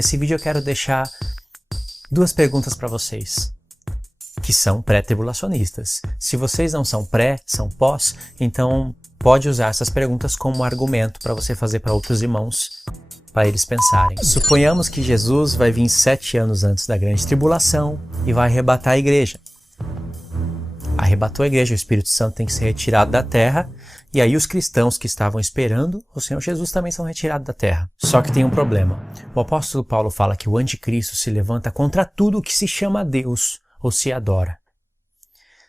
Nesse vídeo eu quero deixar duas perguntas para vocês, que são pré-tribulacionistas. Se vocês não são pré, são pós, então pode usar essas perguntas como argumento para você fazer para outros irmãos, para eles pensarem. Suponhamos que Jesus vai vir 7 anos antes da grande tribulação e vai arrebatar a igreja. Arrebatou a igreja, o Espírito Santo tem que ser retirado da terra, e aí os cristãos que estavam esperando o Senhor Jesus também são retirados da terra. Só que tem um problema. O apóstolo Paulo fala que o anticristo se levanta contra tudo o que se chama Deus ou se adora.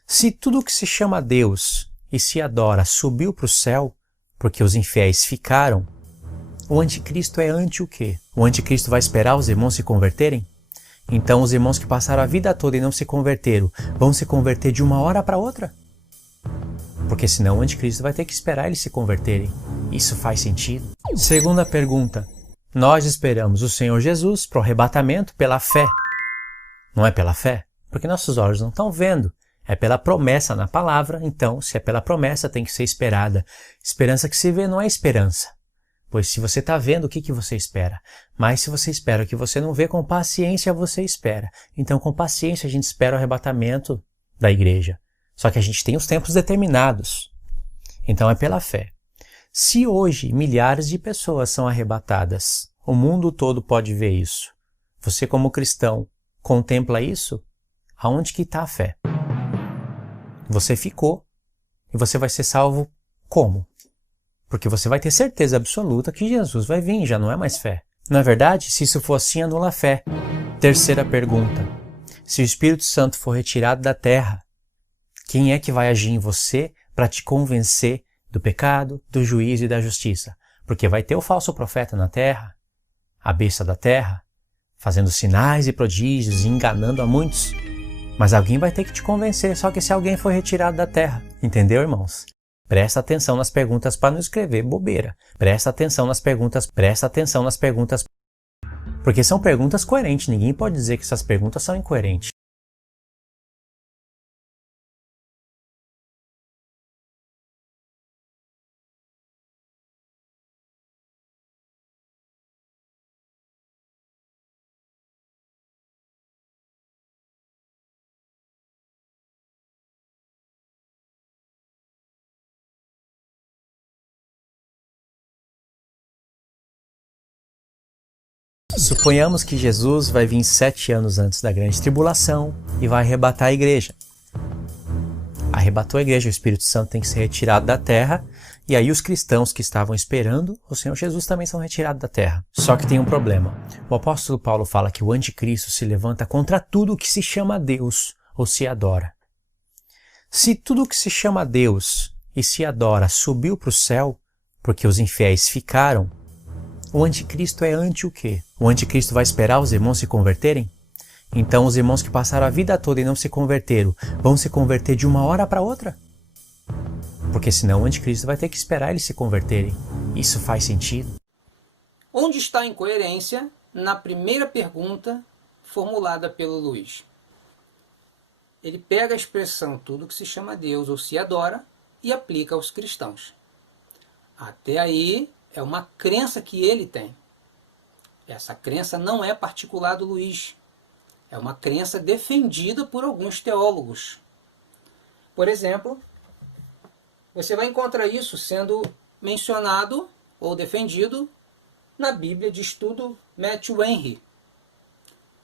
Se tudo o que se chama Deus e se adora subiu para o céu, porque os infiéis ficaram, o anticristo é anti o quê? O anticristo vai esperar os irmãos se converterem? Então os irmãos que passaram a vida toda e não se converteram, vão se converter de uma hora para outra? Porque senão o anticristo vai ter que esperar eles se converterem. Isso faz sentido? Segunda pergunta. Nós esperamos o Senhor Jesus para o arrebatamento pela fé. Não é pela fé? Porque nossos olhos não estão vendo. É pela promessa na palavra, então se é pela promessa tem que ser esperada. Esperança que se vê não é esperança. Pois se você está vendo, o que você espera? Mas se você espera o que você não vê, com paciência você espera. Então com paciência a gente espera o arrebatamento da igreja. Só que a gente tem os tempos determinados. Então é pela fé. Se hoje milhares de pessoas são arrebatadas, o mundo todo pode ver isso. Você como cristão contempla isso? Aonde que está a fé? Você ficou e você vai ser salvo como? Porque você vai ter certeza absoluta que Jesus vai vir, já não é mais fé. Na verdade, se isso for assim, anula a fé. Terceira pergunta. Se o Espírito Santo for retirado da terra, quem é que vai agir em você para te convencer do pecado, do juízo e da justiça? Porque vai ter o falso profeta na terra, a besta da terra, fazendo sinais e prodígios e enganando a muitos. Mas alguém vai ter que te convencer, só que se alguém for retirado da terra. Entendeu, irmãos? Presta atenção nas perguntas para não escrever bobeira. Presta atenção nas perguntas, porque são perguntas coerentes. Ninguém pode dizer que essas perguntas são incoerentes. Suponhamos que Jesus vai vir 7 anos antes da grande tribulação e vai arrebatar a igreja. Arrebatou a igreja, o Espírito Santo tem que ser retirado da terra, e aí os cristãos que estavam esperando o Senhor Jesus também são retirados da terra. Só que tem um problema. O apóstolo Paulo fala que o anticristo se levanta contra tudo o que se chama Deus ou se adora. Se tudo o que se chama Deus e se adora subiu para o céu, porque os infiéis ficaram, o anticristo é anti o quê? O anticristo vai esperar os irmãos se converterem? Então os irmãos que passaram a vida toda e não se converteram, vão se converter de uma hora para outra? Porque senão o anticristo vai ter que esperar eles se converterem. Isso faz sentido? Onde está a incoerência na primeira pergunta formulada pelo Luiz? Ele pega a expressão tudo que se chama Deus ou se adora e aplica aos cristãos. Até aí é uma crença que ele tem. Essa crença não é particular do Luiz. É uma crença defendida por alguns teólogos. Por exemplo, você vai encontrar isso sendo mencionado ou defendido na Bíblia de Estudo Matthew Henry.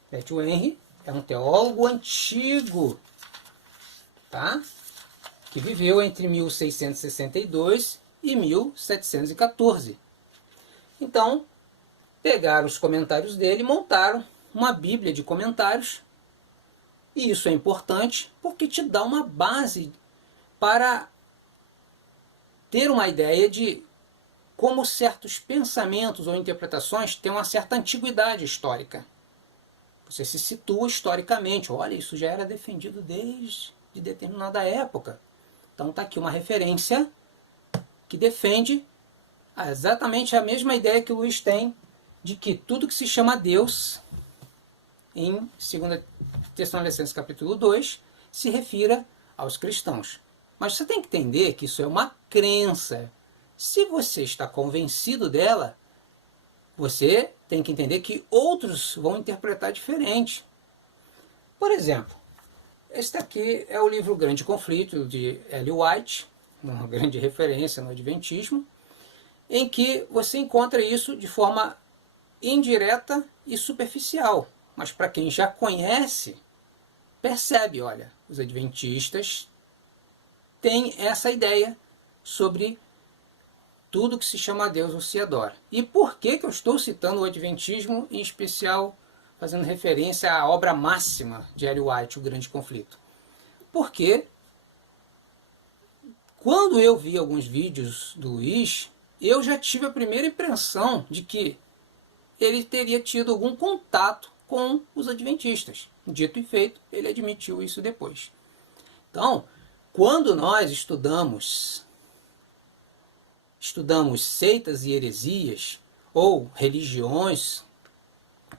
Matthew Henry é um teólogo antigo, tá? Que viveu entre 1662 e 1714. Então, pegaram os comentários dele e montaram uma Bíblia de comentários. E isso é importante porque te dá uma base para ter uma ideia de como certos pensamentos ou interpretações têm uma certa antiguidade histórica. Você se situa historicamente. Olha, isso já era defendido desde determinada época. Então está aqui uma referência que defende exatamente a mesma ideia que o Luiz tem de que tudo que se chama Deus, em 2 Tessalonicenses capítulo 2, se refira aos cristãos. Mas você tem que entender que isso é uma crença. Se você está convencido dela, você tem que entender que outros vão interpretar diferente. Por exemplo, este aqui é o livro Grande Conflito, de Ellen White, uma grande referência no Adventismo, em que você encontra isso de forma indireta e superficial. Mas para quem já conhece, percebe, olha, os adventistas têm essa ideia sobre tudo que se chama Deus ou se adora. E por que eu estou citando o Adventismo, em especial fazendo referência à obra máxima de Ellen White, O Grande Conflito? Porque quando eu vi alguns vídeos do Luiz, eu já tive a primeira impressão de que ele teria tido algum contato com os adventistas. Dito e feito, ele admitiu isso depois. Então, quando nós estudamos seitas e heresias, ou religiões,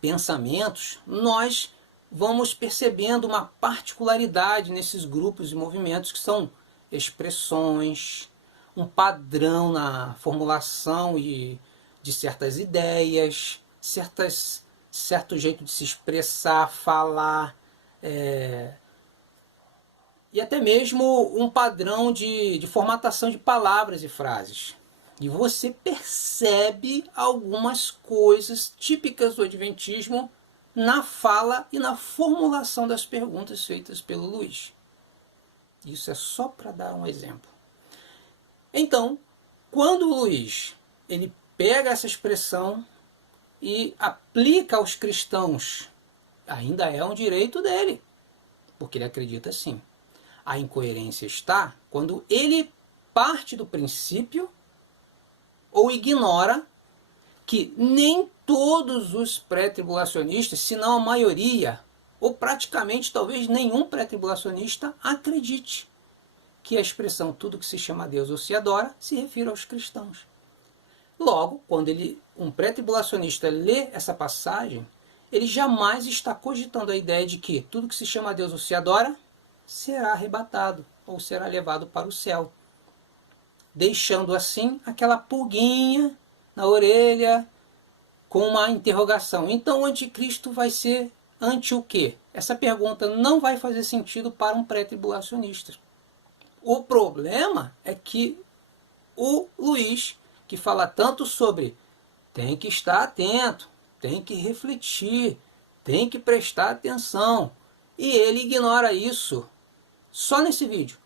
pensamentos, nós vamos percebendo uma particularidade nesses grupos e movimentos que são expressões, um padrão na formulação de certas ideias, certo jeito de se expressar, falar, e até mesmo um padrão de formatação de palavras e frases. E você percebe algumas coisas típicas do Adventismo na fala e na formulação das perguntas feitas pelo Luiz. Isso é só para dar um exemplo. Então, quando o Luiz ele pega essa expressão e aplica aos cristãos, ainda é um direito dele, porque ele acredita assim. A incoerência está quando ele parte do princípio ou ignora que nem todos os pré-tribulacionistas, se não a maioria, ou praticamente talvez nenhum pré-tribulacionista, acredite que a expressão tudo que se chama Deus ou se adora se refere aos cristãos. Logo, quando um pré-tribulacionista lê essa passagem, ele jamais está cogitando a ideia de que tudo que se chama Deus ou se adora será arrebatado ou será levado para o céu, deixando assim aquela pulguinha na orelha com uma interrogação. Então o anticristo vai ser ante o quê? Essa pergunta não vai fazer sentido para um pré-tribulacionista. O problema é que o Luiz, que fala tanto sobre tem que estar atento, tem que refletir, tem que prestar atenção, e ele ignora isso só nesse vídeo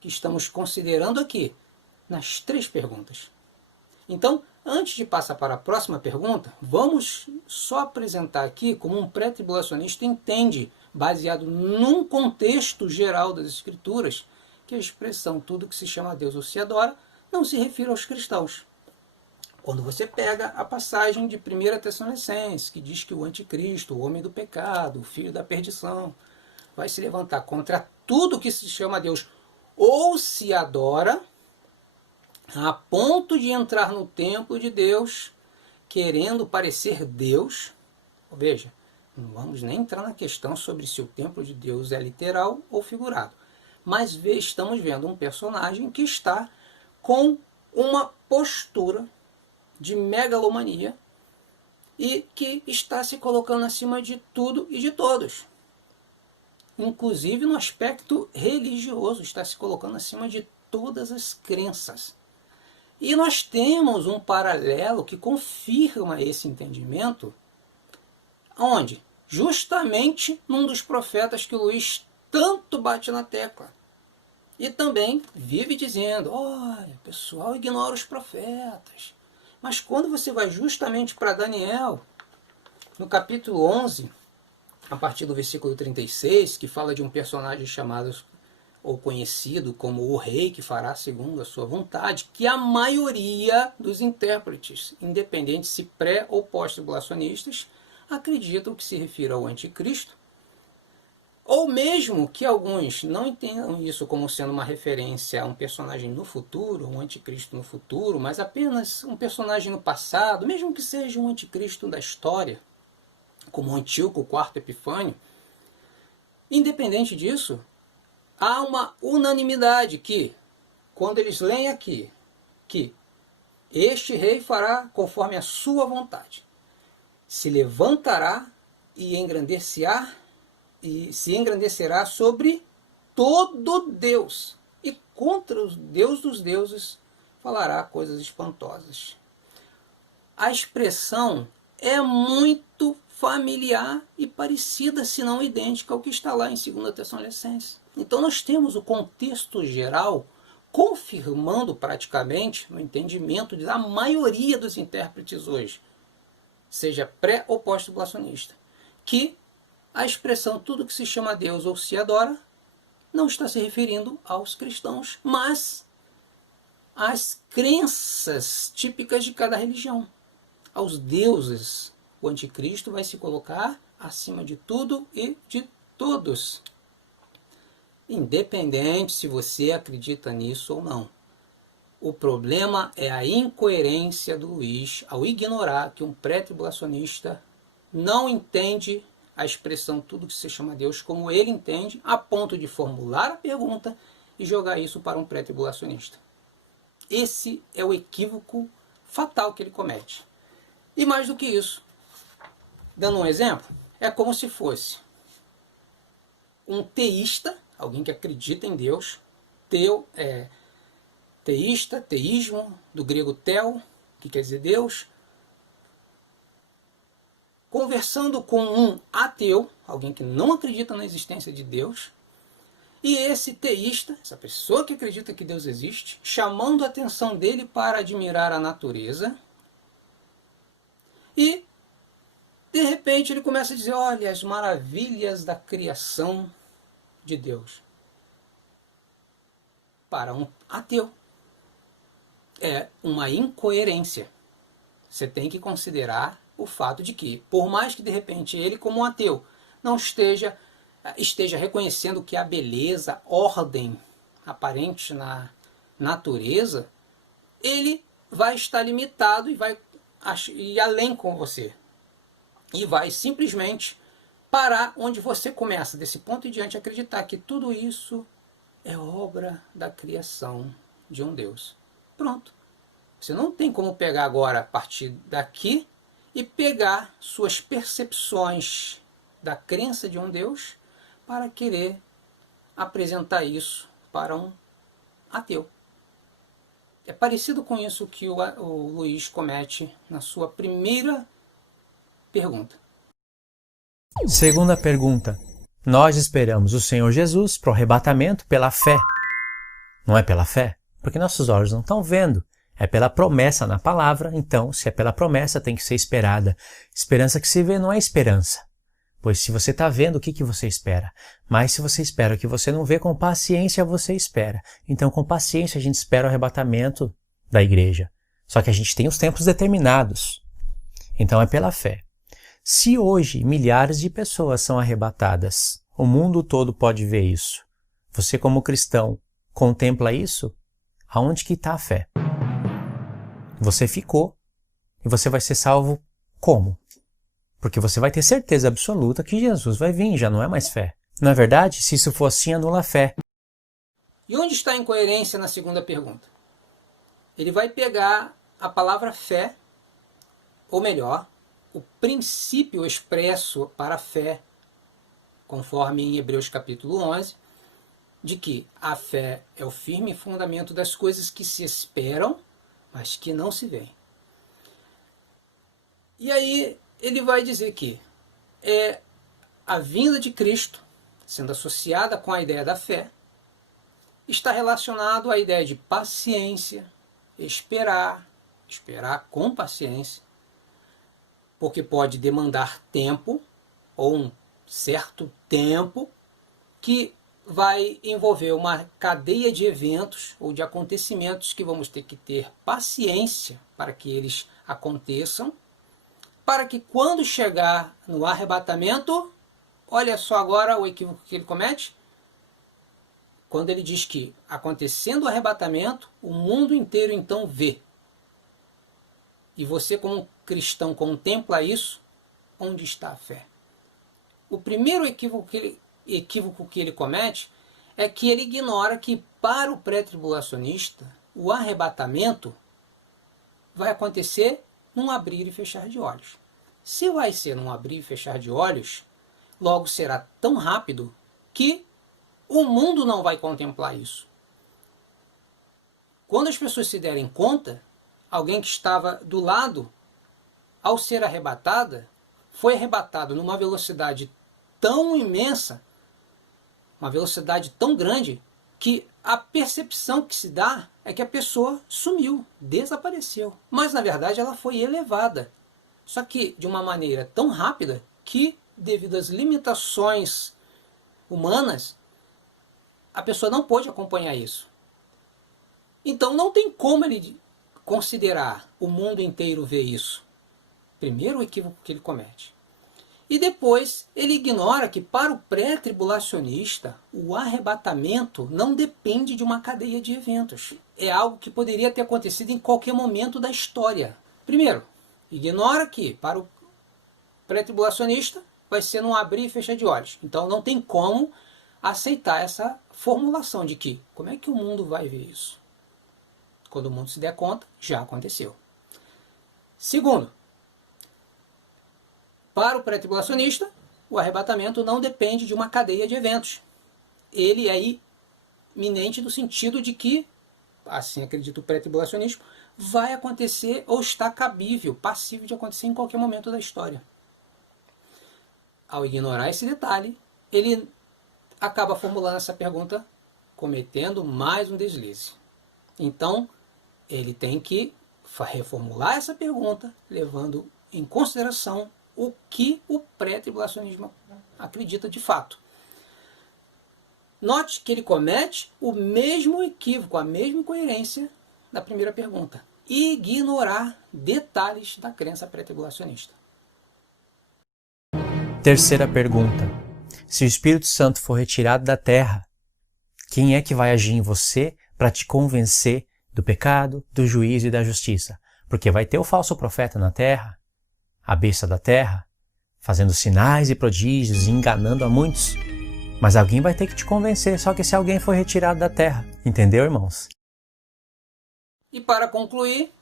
que estamos considerando aqui, nas 3 perguntas. Então, antes de passar para a próxima pergunta, vamos só apresentar aqui como um pré-tribulacionista entende, baseado num contexto geral das Escrituras, que a expressão tudo que se chama Deus ou se adora não se refere aos cristãos. Quando você pega a passagem de 1 Tessalonicenses, que diz que o anticristo, o homem do pecado, o filho da perdição, vai se levantar contra tudo que se chama Deus ou se adora, a ponto de entrar no templo de Deus, querendo parecer Deus. Veja, não vamos nem entrar na questão sobre se o templo de Deus é literal ou figurado. Mas estamos vendo um personagem que está com uma postura de megalomania e que está se colocando acima de tudo e de todos. Inclusive no aspecto religioso, está se colocando acima de todas as crenças. E nós temos um paralelo que confirma esse entendimento, onde? Justamente num dos profetas que o Luiz tanto bate na tecla. E também vive dizendo, olha, o pessoal ignora os profetas. Mas quando você vai justamente para Daniel, no capítulo 11, a partir do versículo 36, que fala de um personagem chamado ou conhecido como o rei que fará segundo a sua vontade, que a maioria dos intérpretes, independente se pré ou pós-tribulacionistas, acreditam que se refira ao anticristo, ou mesmo que alguns não entendam isso como sendo uma referência a um personagem no futuro, um anticristo no futuro, mas apenas um personagem no passado, mesmo que seja um anticristo da história, como Antíoco IV Epifânio. Independente disso, há uma unanimidade que, quando eles leem aqui, que Este rei fará conforme a sua vontade. Se levantará e se engrandecerá sobre todo Deus, e contra o Deus dos deuses falará coisas espantosas. A expressão é muito familiar e parecida, se não idêntica, ao que está lá em 2 Tessalonicenses. Então nós temos o contexto geral confirmando praticamente no entendimento da maioria dos intérpretes hoje, seja pré ou pós-tribulacionista, que a expressão tudo que se chama Deus ou se adora não está se referindo aos cristãos, mas às crenças típicas de cada religião. Aos deuses, o anticristo vai se colocar acima de tudo e de todos, independente se você acredita nisso ou não. O problema é a incoerência do Luiz ao ignorar que um pré-tribulacionista não entende a expressão tudo que se chama Deus como ele entende, a ponto de formular a pergunta e jogar isso para um pré-tribulacionista. Esse é o equívoco fatal que ele comete. E mais do que isso, dando um exemplo, é como se fosse um teísta, alguém que acredita em Deus, teísta, teísmo, do grego theo, que quer dizer Deus, conversando com um ateu, alguém que não acredita na existência de Deus, e esse teísta, essa pessoa que acredita que Deus existe, chamando a atenção dele para admirar a natureza, e de repente ele começa a dizer, olha as maravilhas da criação de Deus. Para um ateu. É uma incoerência. Você tem que considerar o fato de que, por mais que de repente ele, como um ateu, não esteja reconhecendo que a beleza, ordem aparente na natureza, ele vai estar limitado e vai ir além com você. E vai simplesmente parar onde você começa, desse ponto em diante, acreditar que tudo isso é obra da criação de um Deus. Pronto. Você não tem como pegar agora, a partir daqui, e pegar suas percepções da crença de um Deus para querer apresentar isso para um ateu. É parecido com isso que o Luiz comete na sua primeira pergunta. Segunda pergunta. Nós esperamos o Senhor Jesus para o arrebatamento pela fé. Não é pela fé? Porque nossos olhos não estão vendo. É pela promessa na palavra, então, se é pela promessa, tem que ser esperada. Esperança que se vê não é esperança. Pois se você está vendo, o que você espera? Mas se você espera o que você não vê, com paciência você espera. Então, com paciência, a gente espera o arrebatamento da igreja. Só que a gente tem os tempos determinados. Então, é pela fé. Se hoje milhares de pessoas são arrebatadas, o mundo todo pode ver isso. Você, como cristão, contempla isso? Aonde que está a fé? Você ficou e você vai ser salvo como? Porque você vai ter certeza absoluta que Jesus vai vir, já não é mais fé. Na verdade, se isso for assim, anula a fé. E onde está a incoerência na segunda pergunta? Ele vai pegar a palavra fé, ou melhor, o princípio expresso para a fé, conforme em Hebreus capítulo 11, de que a fé é o firme fundamento das coisas que se esperam, mas que não se veem. E aí ele vai dizer que é a vinda de Cristo, sendo associada com a ideia da fé, está relacionado à ideia de paciência, esperar com paciência, porque pode demandar tempo, ou um certo tempo, que vai envolver uma cadeia de eventos ou de acontecimentos que vamos ter que ter paciência para que eles aconteçam, para que quando chegar no arrebatamento, olha só agora o equívoco que ele comete, quando ele diz que acontecendo o arrebatamento, o mundo inteiro então vê. E você como cristão contempla isso, onde está a fé? O primeiro equívoco que ele comete é que ele ignora que para o pré-tribulacionista o arrebatamento vai acontecer num abrir e fechar de olhos. Se vai ser num abrir e fechar de olhos, logo será tão rápido que o mundo não vai contemplar isso. Quando as pessoas se derem conta, alguém que estava do lado, ao ser arrebatada, foi arrebatado numa velocidade tão imensa, uma velocidade tão grande, que a percepção que se dá é que a pessoa sumiu, desapareceu. Mas na verdade ela foi elevada. Só que de uma maneira tão rápida que, devido às limitações humanas, a pessoa não pôde acompanhar isso. Então não tem como ele considerar o mundo inteiro ver isso. Primeiro o equívoco que ele comete. E depois ele ignora que para o pré-tribulacionista o arrebatamento não depende de uma cadeia de eventos. É algo que poderia ter acontecido em qualquer momento da história. Primeiro, ignora que para o pré-tribulacionista vai ser num abrir e fechar de olhos. Então não tem como aceitar essa formulação de que como é que o mundo vai ver isso? Quando o mundo se der conta, já aconteceu. Segundo, para o pré-tribulacionista, o arrebatamento não depende de uma cadeia de eventos. Ele é iminente no sentido de que, assim acredita o pré-tribulacionismo, vai acontecer ou está cabível, passível de acontecer em qualquer momento da história. Ao ignorar esse detalhe, ele acaba formulando essa pergunta cometendo mais um deslize. Então, ele tem que reformular essa pergunta, levando em consideração o que o pré-tribulacionismo acredita de fato. Note que ele comete o mesmo equívoco, a mesma incoerência da primeira pergunta. Ignorar detalhes da crença pré-tribulacionista. Terceira pergunta. Se o Espírito Santo for retirado da terra, quem é que vai agir em você para te convencer do pecado, do juízo e da justiça? Porque vai ter o falso profeta na terra, a besta da terra, fazendo sinais e prodígios e enganando a muitos. Mas alguém vai ter que te convencer, só que esse alguém foi retirado da terra. Entendeu, irmãos? E para concluir,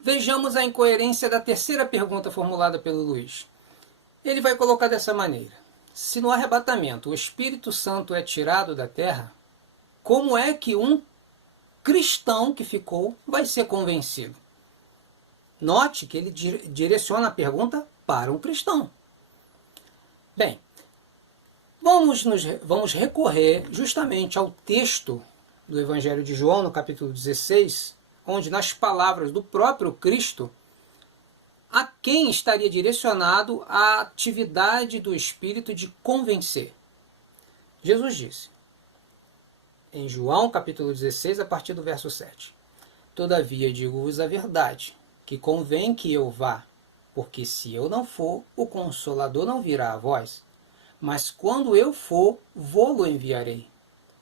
vejamos a incoerência da terceira pergunta formulada pelo Luiz. Ele vai colocar dessa maneira. Se no arrebatamento o Espírito Santo é tirado da terra, como é que um cristão que ficou vai ser convencido? Note que ele direciona a pergunta para um cristão. Bem, vamos recorrer justamente ao texto do Evangelho de João, no capítulo 16, onde nas palavras do próprio Cristo, a quem estaria direcionado a atividade do Espírito de convencer. Jesus disse, em João capítulo 16, a partir do verso 7, Todavia digo-vos a verdade, que convém que eu vá, porque se eu não for, o Consolador não virá a vós. Mas quando eu for, vô-lo enviarei.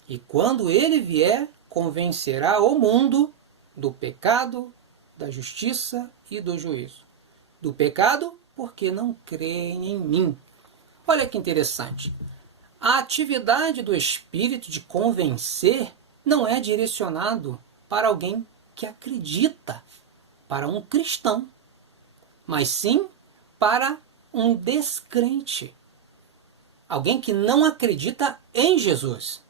E quando ele vier, convencerá o mundo do pecado, da justiça e do juízo. Do pecado, porque não creem em mim. Olha que interessante. A atividade do Espírito de convencer não é direcionado para alguém que acredita, para um cristão, mas sim para um descrente. Alguém que não acredita em Jesus.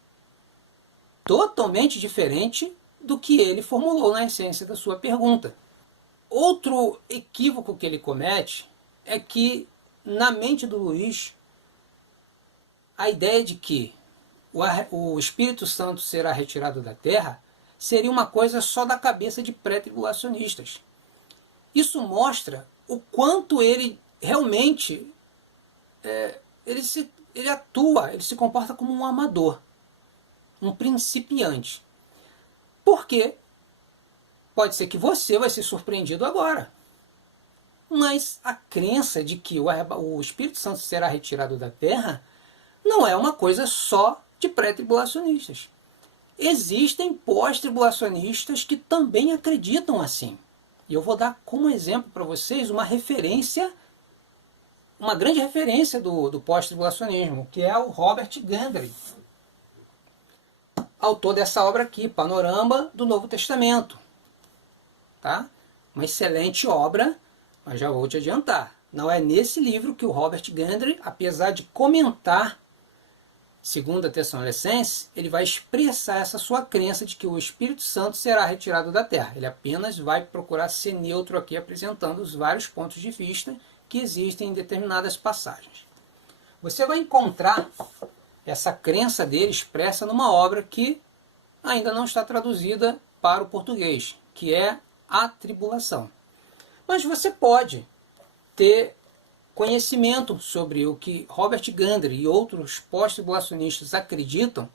Totalmente diferente do que ele formulou na essência da sua pergunta. Outro equívoco que ele comete é que, na mente do Luiz, a ideia de que o Espírito Santo será retirado da terra seria uma coisa só da cabeça de pré-tribulacionistas. Isso mostra o quanto ele realmente ele atua, ele se comporta como um amador, um principiante. Porque pode ser que você vai ser surpreendido agora. Mas a crença de que o Espírito Santo será retirado da terra não é uma coisa só de pré-tribulacionistas. Existem pós-tribulacionistas que também acreditam assim. E eu vou dar como exemplo para vocês uma referência, uma grande referência do pós-tribulacionismo, que é o Robert Gundry, autor dessa obra aqui, Panorama do Novo Testamento. Tá? Uma excelente obra, mas já vou te adiantar. Não é nesse livro que o Robert Gundry, apesar de comentar 2 Tessalonicenses, ele vai expressar essa sua crença de que o Espírito Santo será retirado da terra. Ele apenas vai procurar ser neutro aqui, apresentando os vários pontos de vista que existem em determinadas passagens. Você vai encontrar essa crença dele expressa numa obra que ainda não está traduzida para o português, que é A Tribulação. Mas você pode ter conhecimento sobre o que Robert Gundry e outros pós-tribulacionistas acreditam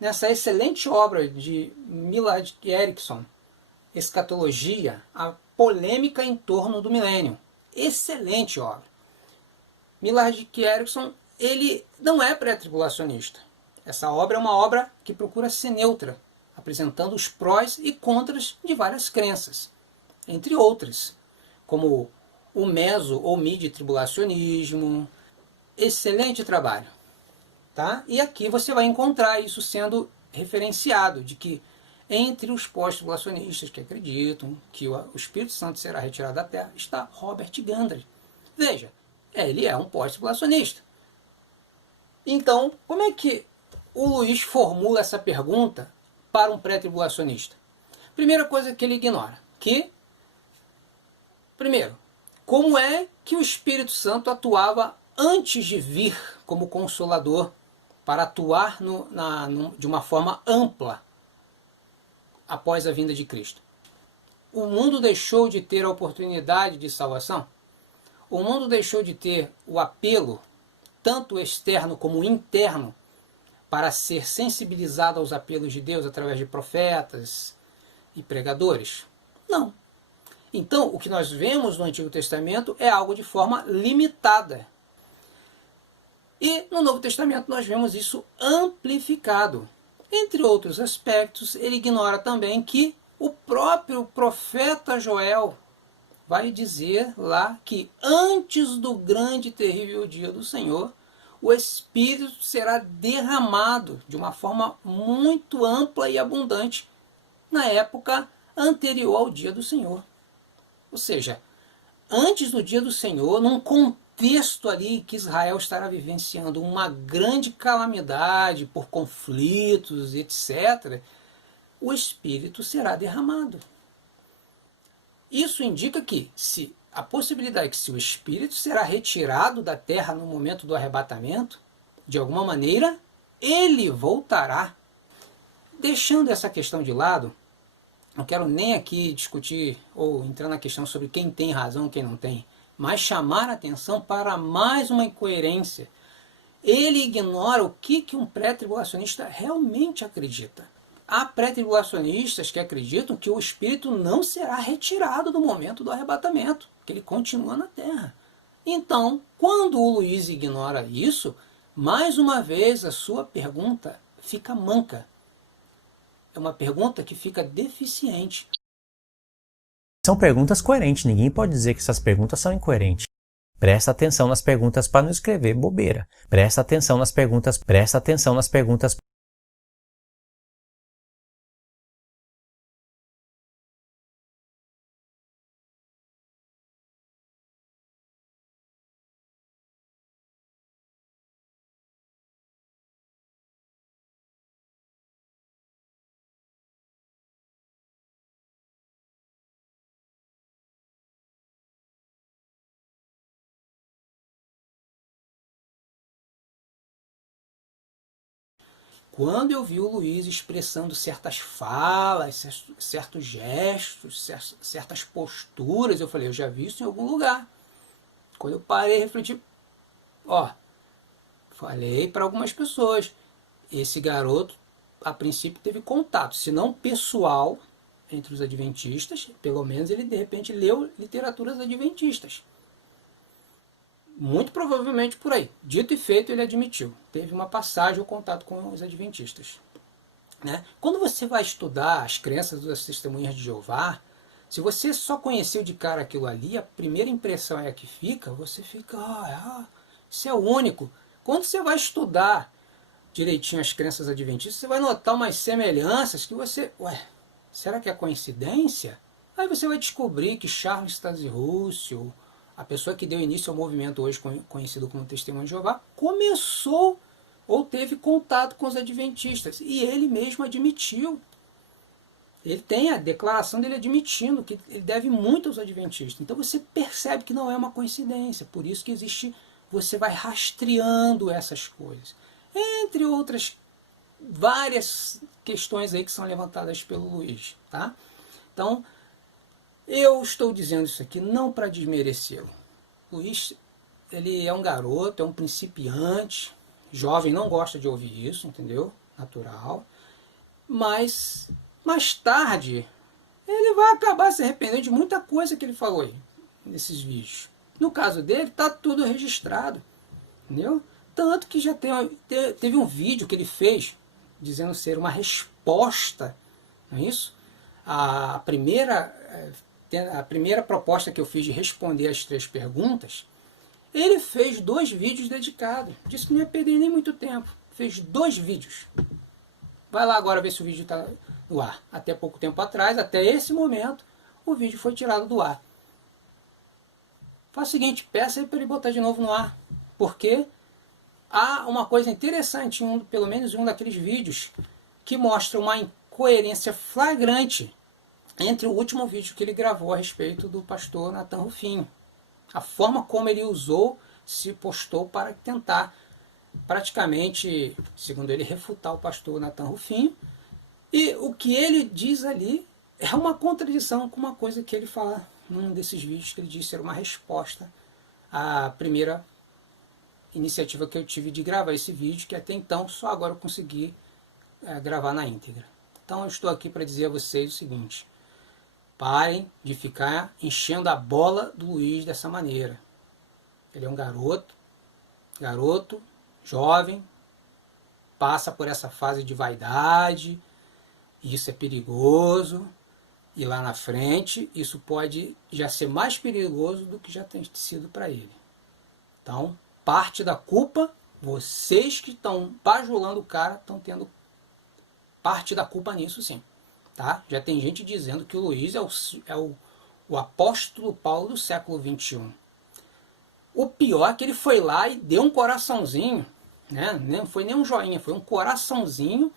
nessa excelente obra de Millard Erickson, Escatologia, a polêmica em torno do milênio. Excelente obra. Millard Erickson, ele não é pré-tribulacionista. Essa obra é uma obra que procura ser neutra, apresentando os prós e contras de várias crenças, entre outras, como o meso ou mid-tribulacionismo. Excelente trabalho. Tá? E aqui você vai encontrar isso sendo referenciado, de que entre os pós-tribulacionistas que acreditam que o Espírito Santo será retirado da terra, está Robert Gundry. Veja, ele é um pós-tribulacionista. Então, como é que o Luiz formula essa pergunta para um pré-tribulacionista? Primeira coisa que ele ignora, primeiro, como é que o Espírito Santo atuava antes de vir como Consolador para atuar de uma forma ampla após a vinda de Cristo? O mundo deixou de ter a oportunidade de salvação? O mundo deixou de ter o apelo, tanto externo como interno, para ser sensibilizado aos apelos de Deus através de profetas e pregadores? Não. Então, o que nós vemos no Antigo Testamento é algo de forma limitada. E no Novo Testamento nós vemos isso amplificado. Entre outros aspectos, ele ignora também que o próprio profeta Joel vai dizer lá que antes do grande e terrível dia do Senhor, o Espírito será derramado de uma forma muito ampla e abundante na época anterior ao dia do Senhor. Ou seja, antes do dia do Senhor, num contexto ali que Israel estará vivenciando uma grande calamidade por conflitos, etc., o Espírito será derramado. Isso indica que a possibilidade que se o Espírito será retirado da terra no momento do arrebatamento, de alguma maneira, ele voltará. Deixando essa questão de lado, não quero nem aqui discutir ou entrar na questão sobre quem tem razão e quem não tem, mas chamar a atenção para mais uma incoerência. Ele ignora o que um pré-tribulacionista realmente acredita. Há pré-tribulacionistas que acreditam que o Espírito não será retirado no momento do arrebatamento, que ele continua na terra. Então, quando o Luiz ignora isso, mais uma vez a sua pergunta fica manca. É uma pergunta que fica deficiente. São perguntas coerentes, ninguém pode dizer que essas perguntas são incoerentes. Presta atenção nas perguntas para não escrever bobeira. Presta atenção nas perguntas. Quando eu vi o Luiz expressando certas falas, certos gestos, certas posturas, eu falei, eu já vi isso em algum lugar. Quando eu parei e refleti, falei para algumas pessoas, esse garoto, a princípio, teve contato, se não pessoal, entre os adventistas, pelo menos ele, de repente, leu literaturas adventistas. Muito provavelmente por aí. Dito e feito, ele admitiu. Teve uma passagem ou contato com os adventistas. Né? Quando você vai estudar as crenças das testemunhas de Jeová, se você só conheceu de cara aquilo ali, a primeira impressão é a que fica, você fica, isso é o único. Quando você vai estudar direitinho as crenças adventistas, você vai notar umas semelhanças que você, será que é coincidência? Aí você vai descobrir que Charles Taze Russell, a pessoa que deu início ao movimento hoje conhecido como Testemunho de Jeová, começou ou teve contato com os adventistas. E ele mesmo admitiu. Ele tem a declaração dele admitindo que ele deve muito aos adventistas. Então você percebe que não é uma coincidência. Por isso que existe, você vai rastreando essas coisas. Entre outras várias questões aí que são levantadas pelo Luiz. Tá? Então, eu estou dizendo isso aqui não para desmerecê-lo. Luiz, ele é um garoto, é um principiante, jovem, não gosta de ouvir isso, entendeu? Natural. Mas, mais tarde, ele vai acabar se arrependendo de muita coisa que ele falou aí, nesses vídeos. No caso dele, está tudo registrado, entendeu? Tanto que já teve um vídeo que ele fez, dizendo ser uma resposta, não é isso? A primeira proposta que eu fiz de responder as 3 perguntas, ele fez 2 vídeos dedicados. Disse que não ia perder nem muito tempo. Fez 2 vídeos. Vai lá agora ver se o vídeo está no ar. Até pouco tempo atrás, até esse momento, o vídeo foi tirado do ar. Faz o seguinte, peça ele para ele botar de novo no ar. Porque há uma coisa interessante, pelo menos em um daqueles vídeos, que mostra uma incoerência flagrante entre o último vídeo que ele gravou a respeito do pastor Nathan Ruffinho. A forma como ele usou, se postou para tentar, praticamente, segundo ele, refutar o pastor Nathan Ruffinho. E o que ele diz ali é uma contradição com uma coisa que ele fala num desses vídeos, que ele disse ser uma resposta à primeira iniciativa que eu tive de gravar esse vídeo, que até então só agora eu consegui gravar na íntegra. Então eu estou aqui para dizer a vocês o seguinte: parem de ficar enchendo a bola do Luiz dessa maneira. Ele é um garoto, jovem, passa por essa fase de vaidade, e isso é perigoso, e lá na frente isso pode já ser mais perigoso do que já tem sido para ele. Então, parte da culpa, vocês que estão bajulando o cara, estão tendo parte da culpa nisso sim. Tá? Já tem gente dizendo que o Luiz é o apóstolo Paulo do século XXI. O pior é que ele foi lá e deu um coraçãozinho, né? Não foi nem um joinha, foi um coraçãozinho,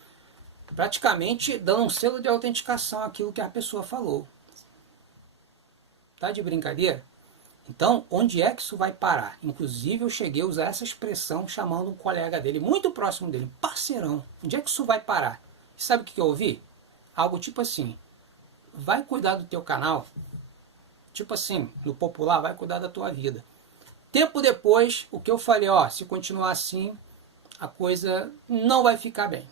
praticamente dando um selo de autenticação àquilo que a pessoa falou. Tá de brincadeira? Então, onde é que isso vai parar? Inclusive, eu cheguei a usar essa expressão chamando um colega dele, muito próximo dele, parceirão. Onde é que isso vai parar? E sabe o que eu ouvi? Algo tipo assim: vai cuidar do teu canal. Tipo assim, no popular, vai cuidar da tua vida. Tempo depois, o que eu falei, ó, se continuar assim, a coisa não vai ficar bem.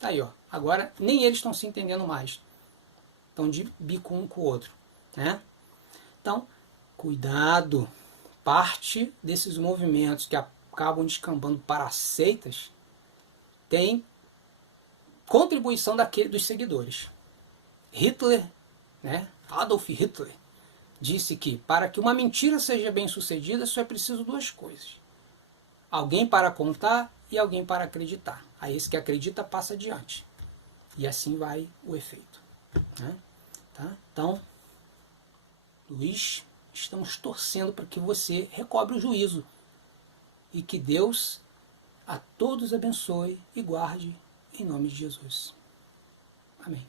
Tá aí, ó. Agora, nem eles estão se entendendo mais. Estão de bico um com o outro, né? Então, cuidado. Parte desses movimentos que acabam descambando para seitas tem contribuição dos seguidores. Hitler, né, Adolf Hitler, disse que para que uma mentira seja bem sucedida só é preciso 2 coisas: alguém para contar e alguém para acreditar. Aí esse que acredita passa adiante. E assim vai o efeito. Né? Tá? Então, Luiz, estamos torcendo para que você recobre o juízo e que Deus a todos abençoe e guarde em nome de Jesus. Amém.